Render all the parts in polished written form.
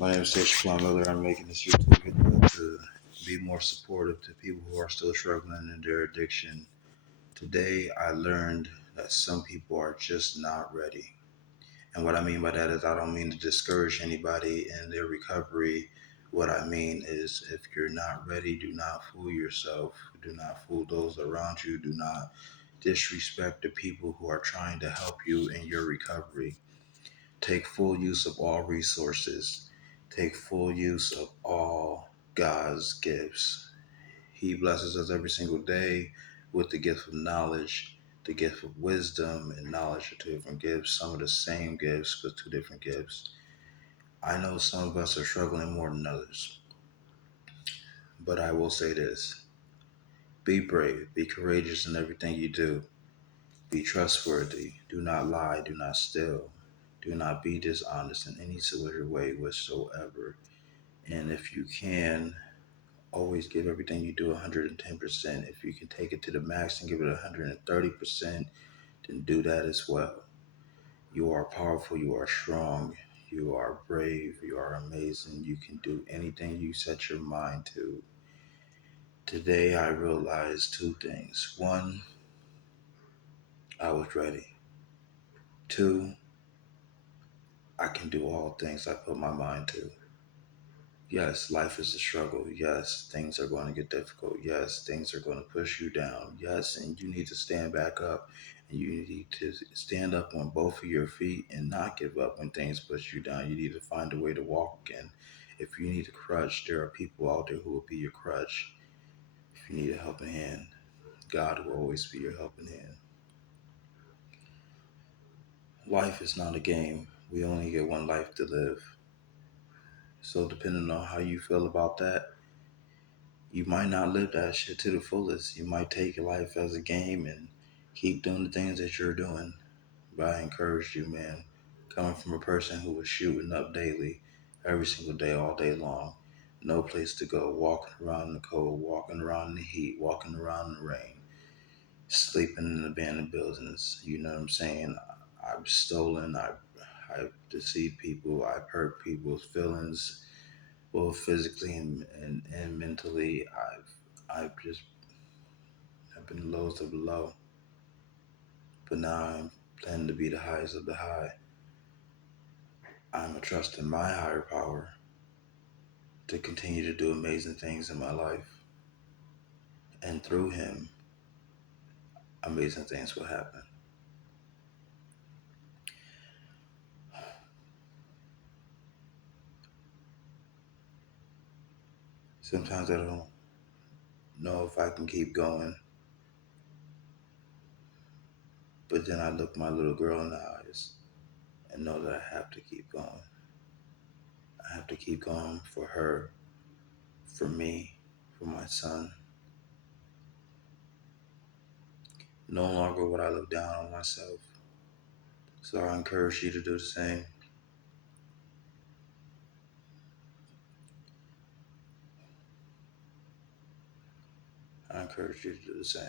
My name is Sage Miller. I'm making this YouTube video to be more supportive to people who are still struggling in their addiction. Today, I learned that some people are just not ready. And what I mean by that is I don't mean to discourage anybody in their recovery. What I mean is if you're not ready, do not fool yourself. Do not fool those around you. Do not disrespect the people who are trying to help you in your recovery. Take full use of all resources. Take full use of all God's gifts. He blesses us every single day with the gift of knowledge, the gift of wisdom and knowledge are two different gifts. Some of the same gifts, but two different gifts. I know some of us are struggling more than others, but I will say this. Be brave, be courageous in everything you do. Be trustworthy. Do not lie, do not steal. Do not be dishonest in any sort of way whatsoever. And if you can, always give everything you do 110%. If you can take it to the max and give it 130%, then do that as well. You are powerful, you are strong, you are brave, you are amazing. You can do anything you set your mind to. Today I realized two things. One, I was ready. Two, I can do all things I put my mind to. Yes, life is a struggle. Yes, things are going to get difficult. Yes, things are going to push you down. Yes, and you need to stand back up and you need to stand up on both of your feet and not give up when things push you down. You need to find a way to walk again. If you need a crutch, there are people out there who will be your crutch. If you need a helping hand, God will always be your helping hand. Life is not a game. We only get one life to live. So depending on how you feel about that, you might not live that shit to the fullest. You might take your life as a game and keep doing the things that you're doing. But I encourage you, man, coming from a person who was shooting up daily, every single day, all day long, no place to go, walking around in the cold, walking around in the heat, walking around in the rain, sleeping in abandoned buildings. You know what I'm saying? I've stolen, I've deceived people, I've hurt people's feelings, both physically and mentally. I've been the lowest of the low, but now I'm planning to be the highest of the high. I'm a trust in my higher power to continue to do amazing things in my life, and through him, amazing things will happen. Sometimes I don't know if I can keep going, but then I look my little girl in the eyes and know that I have to keep going. I have to keep going for her, for me, for my son. No longer would I look down on myself. So I encourage you to do the same. I encourage you to do the same.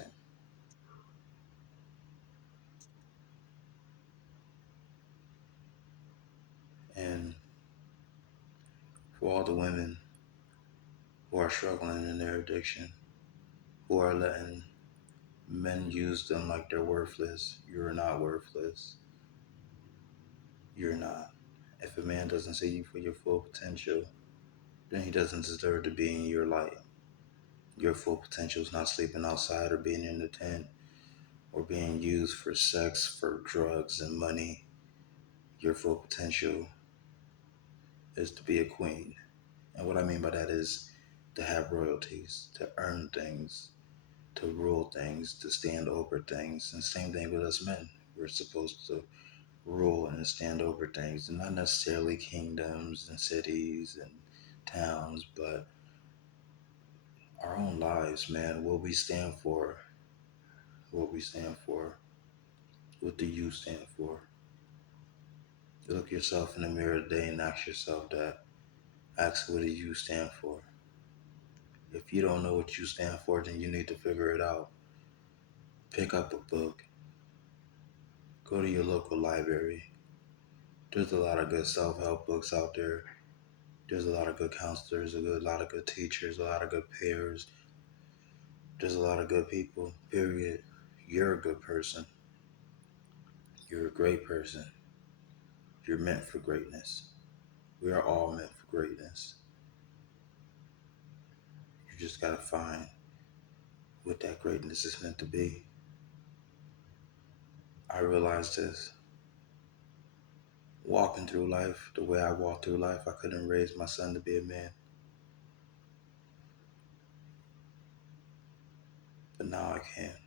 And for all the women who are struggling in their addiction, who are letting men use them like they're worthless, you're not worthless. You're not. If a man doesn't see you for your full potential, then he doesn't deserve to be in your light. Your full potential is not sleeping outside or being in the tent or being used for sex, for drugs and money. Your full potential is to be a queen. And what I mean by that is to have royalties, to earn things, to rule things, to stand over things. And same thing with us men. We're supposed to rule and stand over things, and not necessarily kingdoms and cities and towns, but our own lives, man. What we stand for, what we stand for, what do you stand for? Look yourself in the mirror today and ask yourself that. Ask what do you stand for? If you don't know what you stand for, then you need to figure it out. Pick up a book. Go to your local library. There's a lot of good self-help books out there. There's a lot of good counselors, lot of good teachers, a lot of good peers. There's a lot of good people, period. You're a good person. You're a great person. You're meant for greatness. We are all meant for greatness. You just got to find what that greatness is meant to be. I realized this walking through life, the way I walked through life. I couldn't raise my son to be a man, but now I can.